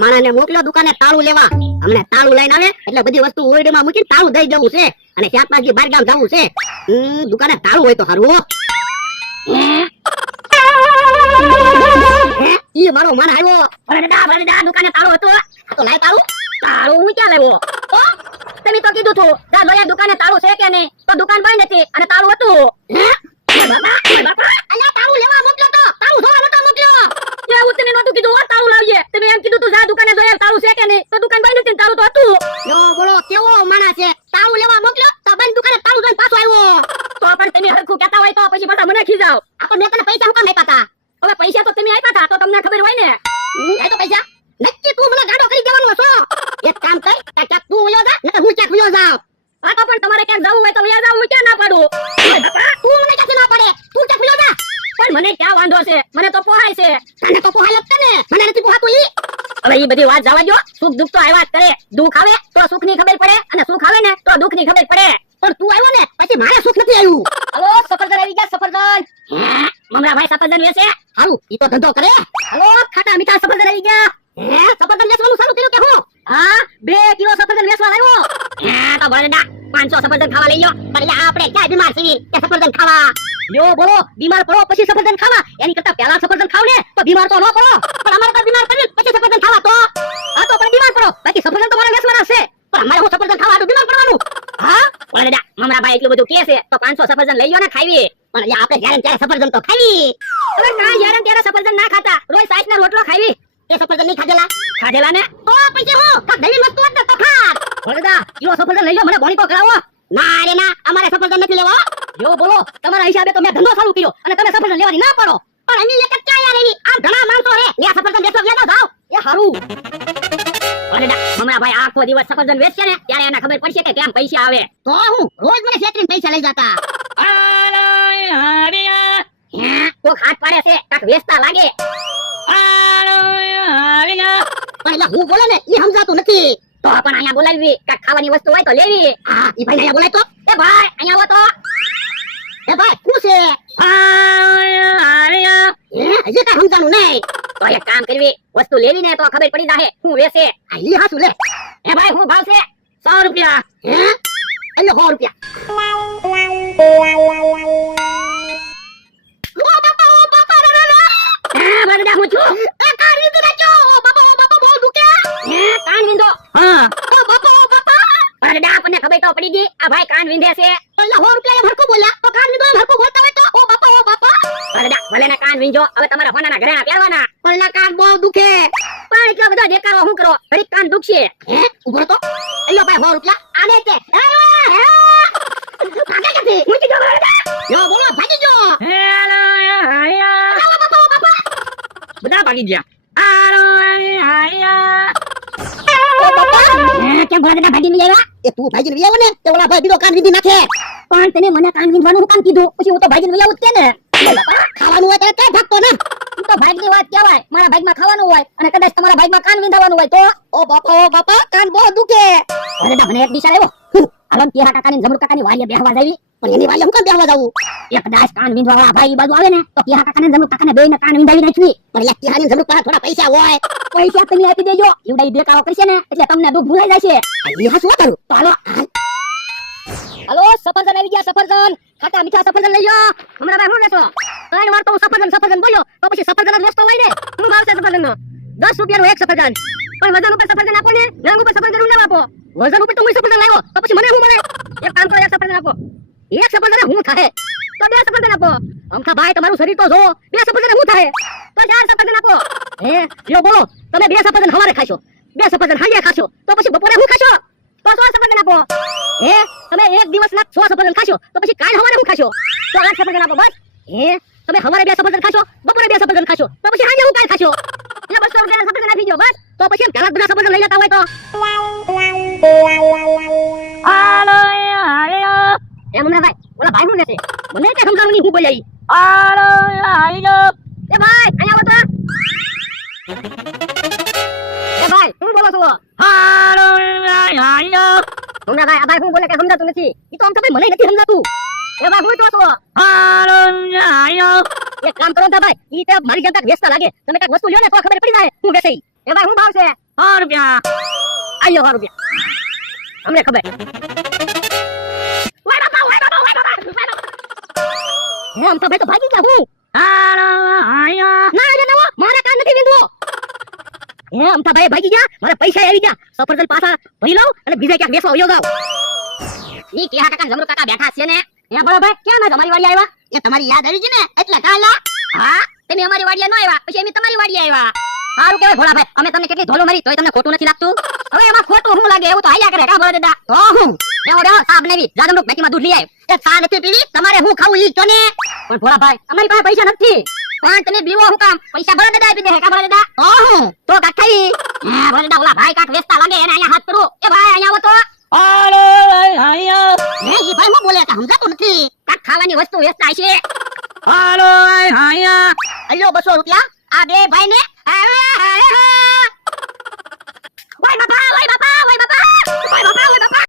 માણસને મોકલ્યો દુકાને તાળું લેવા. અમને તાળું લઈને આવે એટલે બધી વસ્તુ ઓરડીમાં મૂકીને તાળું દઈ દેવું છે અને 4-5 દી બહાર ગામ જવું છે. દુકાને તાળું હોય તો સારું. ઈ મારો માણ આવ્યો. ભલે દાદા દુકાને તાળું હતું. તો લાય તાળું. તાળું હું ક્યાં લાવ્યો? તો તમે તો કીધું તું દા લોયા દુકાને તાળું છે કે નહીં? તો દુકાન બંધ હતી અને તાળું હતું. બાપા અલ્યા તાળું લેવા મોકલ્યો તો તાળું ધોવા નતો મોકલ્યો. એવું તમે નતું કીધું હો તાળું લાવજે. તમે એમ કીધું તું જા દુકાને જોયા તાળું છે કે નહીં? તો દુકાન બંધ હતી તાળું તો હતું. યો બોલો કેવો માણસ છે. તાળું લેવા મોકલ્યો તો બંધ દુકાને તાળું જોઈને પાછો આવ્યો. તો પણ તમે હરખું કહેતા હોય તો પછી પાછા મને ખીજાવ. આ મેં તને પૈસા હું કામ આપ્યા હતા? હવે પૈસા તો તમે આપ્યા હતા તો તમને ખબર હોય ને. એ તો પૈસા નક્કી તું મને ગાડો કરી દેવાનો છો. એક કામ કર ક્યાંક તું વયો જા નકર હું ક્યાંક વયો જાવ. આ તો પણ તમારે ક્યાંક જવું હોય તો વયા જાવ. હું ક્યાં ના પાડું? તું મને ક્યાંથી ના પડે? તું ક્યાંક વયો જા. પણ મને ક્યાં વાંધો છે? મને તો પોહાય છે. તને તો પોહાય જ ને. મને નથી પોહાતું ઈ. હવે ઈ બધી વાત જવા દો. સુખ દુઃખ તો આવ્યા જ કરે. દુઃખ આવે તો સુખ ની ખબર પડે અને સુખ આવે ને તો દુઃખ ની ખબર પડે. પણ તું આવ્યો ને પછી મારે સુખ નથી આવ્યું. હલો સફરજન આવી ગયા સફરજન. મમરાભાઈ સફરજન વેચે? હારું ઈ તો ધંધો કરે. હલો ખાટા મીઠા સફરજન આવી ગયા. સફરજન વેચવાનું શરૂ કર્યું કે હું? હા 2 કિલો સફરજન વેચવા લાવ્યો. તો બળદા 500 સફરજન ખાવા લઈ લો. પણ આપણે ક્યાં બીમાર છીએ કે સફરજન ખાવા? યો બોલો બીમાર પડો પછી સફરજન ખાવા. એની કરતા પહેલા સફરજન ખાવ ને તો બીમાર તો ન પડો. પણ અમારે તો બીમાર પડી પછી સફરજન ખાવા તો આ તો પણ બીમાર પડો. બાકી સફરજન તો મારે વેચવાના છે. પણ અમારે હું સફરજન ખાવાનું બીમાર પડવાનું. હા બળદા મમરાભાઈ એટલું બધું કે છે તો 500 સફરજન લઈ લો ને ખાવી. પણ આપણે જ્યારે ત્યારે સફરજન તો ખાવી. હવે કાંઈ જ્યારે ત્યારે સફરજન ના ખાતા. રોજ સાઈડ ના રોટલો ખાવી. એ સફરજન નહીં ખાધેલા? ખાધેલા ને તો પછી હું કાક નવી વસ્તુ જ તો ખાત. બળદા કિલો સફરજન લઈ લો મને બોણી તો કરાવો. ના રે ના અમારે સફરજન નથી લેવો. જો બોલો તમારા હિસાબે તો મેં ધંધો ચાલુ કર્યો અને તમે સફરજન લેવાની ના પાડો. પણ એની એક જ ચાયા લેવી. આમ ઘણા માણસો રે લે સફરજન વેચવા ગયા જાવ. એ હારું. બળદા મમરાભાઈ આખો દિવસ સફરજન વેચશે ને ત્યારે એને ખબર પડશે કે કેમ પૈસા આવે. તો હું રોજ મને શેતરીને પૈસા લઈ જતા. કોક હાથ પાડે છે કાક વેચતા લાગે. પણ એટલે હું બોલે ને ઈ સમજાતું નથી. તો પણ અહીંયા બોલાવી કાક ખાવાની વસ્તુ હોય તો લેવી. હા ઈ ભાઈ અહીંયા બોલાય તો. એ ભાઈ અહીંયા આવો તો. એ ભાઈ શું છે? હજી કઈ સમજાનું નહીં. તો એક કામ કરવી વસ્તુ લેવી ને તો ખબર પડી જાહે હું વેચે. આ ઈ હાસુ લે. એ ભાઈ હું ભાવ છે? 100 રૂપિયા. એટલે 100 રૂપિયા. બરડા હું છું. એ કાન વિંધો નાખો. બાપા બહુ દુખે. કાન વિંધો. હા બાપા. બરડા આપણને ખબર તો પડી ગઈ આ ભાઈ કાન વિંધે છે. એટલે 100 રૂપિયા એમ હરકો બોલ્યા તો કાન વિંધો એમ હરકો બોલતા હોય તો ઓ બાપા. બરડા ભલે ને કાન વિંધો હવે તમારા હોનાના ઘરેણા પહેરવાના. પણ કાન બહુ દુખે. પણ એટલો બધો દેખાડો હું કરો? ઘડીક કાન દુખશે. ઉભો તો. એલો ભાઈ 100 રૂપિયા આને છે. ભાગે કે મૂકી દો બરડા. યો બોલો ભાગી જો. બધા ભાગી ગયા. કેમ ભોળા ભાગી નહીં આવ્યા? એ તું ભાગીને લઈ આવો ને તે ઓલા ભાઈ બીજો કાન વિંધી નાખે. પણ તને મને કાન વિંધવાનું હું કામ કીધું? પછી હું તો ભાગીને લઈ આવું જ કે ને. ખાવાનું હોય ત્યારે કઈ ભાગતો ને. તું તો ભાગની વાત કહેવાય. મારા ભાગમાં ખાવાનું હોય અને કદાચ તમારા ભાગમાં કાન વિંધાવાનું હોય તો ઓ બાપા કાન બહુ દુખે. ભોળા મને એક દિશા લેવો. હાલો તિયા કાકાની જમરૂ કાકાની વાલીએ બેહવા જાવી. પણ એની વાલીએ હું કેમ બેહવા જાવું? એ કદાચ કાન વિંધવા વાળા ભાઈ બાજુ આવે ને તો તિયા કાકાને જમરૂ કાકાને બેયને કાન વિંધાવી નાખવી. પણ લે તિયાની જમરૂ પાસે થોડા પૈસા હોય. પૈસા તમે આપી દેજો. એવડા ઈ દેખાડો કરશે ને એટલે તમને દુઃખ ભૂલાઈ જશે. ઈ હા શું કરું? તો હાલો સફરજન આવી ગયા સફરજન. ખાટા મીઠા સફરજન લઈ લો. હમણાં ભાઈ હું લેશો? 3 વાર તો સફરજન બોલ્યો તો પછી સફરજન જ લેશો હોય ને. હું ભાવ છે સફરજનનો? 10 રૂપિયાનું એક સફરજન. પણ વજન ઉપર સફરજન આપો ને રંગ ઉપર સફરજન ના આપો. વજન ઉપર તો હું સફરજન લાવ્યો તો પછી મને શું મળે? એક કામ કરો એક સફરજન આપો. એક સફરજન હું થાય તો 2 સફરજન આપો. અમથા ભાઈ તમારું શરીર તો જો 2 સફરજન હું થાય તો 4 સફરજન આપો. લ્યો બોલો તમે 2 સફરજન સવારે ખાશો 2 સફરજન સાંજે ખાશો તો પછી બપોરે હું ખાશો? તો 100 સફરજન આપો. તમે એક દિવસના 100 સફરજન ખાશો તો પછી કાલ સવારે હું ખાશો? તો 8 સફરજન આપો બસ. તમે સવારે 2 સફરજન ખાશો બપોરે 2 સફરજન ખાશો તો પછી સાંજે હું કાલ ખાશો? એટલે 200 રૂપિયાના સફરજન આપી દો બસ. તો પછી એમ પેલા બધા સફરજન લઈ લેતા હોય તો એમ ના ભાઈ ઓલા ભાઈ હું લેશે મને કે સમજાવવાની હું બોલ્યા ઈ. એ ભાઈ અહીંયા આવો તો. એ ભાઈ હું બોલો છો? હમણાં ભાઈ આ ભાઈ હું બોલે કે સમજાતું નથી. ઈ તો આમ તો ભાઈ મને નથી સમજાતું. એ ભાઈ હું તો છો? એક કામ કરો ભાઈ ઈ તે મારી જનતા વેચતા લાગે. તમે કાક વસ્તુ લ્યો ને તો ખબર પડી જાય હું વેચે. એ ભાઈ હું ભાવ છે? રૂપિયા આયો 100 રૂપિયા અમને ખબર વાય બાપા વાય બાપા વાય બાપા હે આમ તો ભાઈ તો ભાગી ગયા હું આયા ના રે નવો મારા કાન નથી વિંધવો હે આમ તો ભાઈ ભાગી ગયા મારા પૈસા આવી ગયા સફરજન પાછા ભરી લઉં અને બીજા ક્યાંક બેસવા આવ્યો જાવ ઈ કે કાકા જમરૂ કાકા બેઠા છે ને હે બળો ભાઈ ક્યાં ના તમારી વાડી આવ્યા એ તમારી યાદ આવી ગઈ ને એટલે કાલા હા તમે અમારી વાડીએ ન આવ્યા પછી અમે તમારી વાડીએ આવ્યા સારું કેવાય ભોળા ભાઈ અમે તમને કેટલી ધોલો મારી તોય તમને ખોટું નથી લાગતું હવે એમાં ખોટું શું લાગે એવું તો હાલ્યા કરે કા ભોળા દાદા તો હું બેહો બેહો સાબ નેવી જાદમરૂ બેકીમાં દૂધ લઈ આવ એ ચા નથી પીવી તમારે હું ખાવું ઈ તો ને પણ ભોળા ભાઈ અમારી પાસે પૈસા નથી પણ તમે બીવો હું કામ પૈસા ભોળા દાદા આપી દે કા ભોળા દાદા તો હું તો કાઠાઈ હે ભોળા દાદા ઓલા ભાઈ કાક વેચતા લાગે એને અહીંયા હાથ કરું એ ભાઈ અહીંયા આવો તો હાલો ભાઈ આયા હે ઈ ભાઈ હું બોલે કા સમજાતું નથી કાક ખાવાની વસ્તુ વેચતા છે હાલો ભાઈ આયા અલ્યો 200 રૂપિયા આ બે ભાઈ ને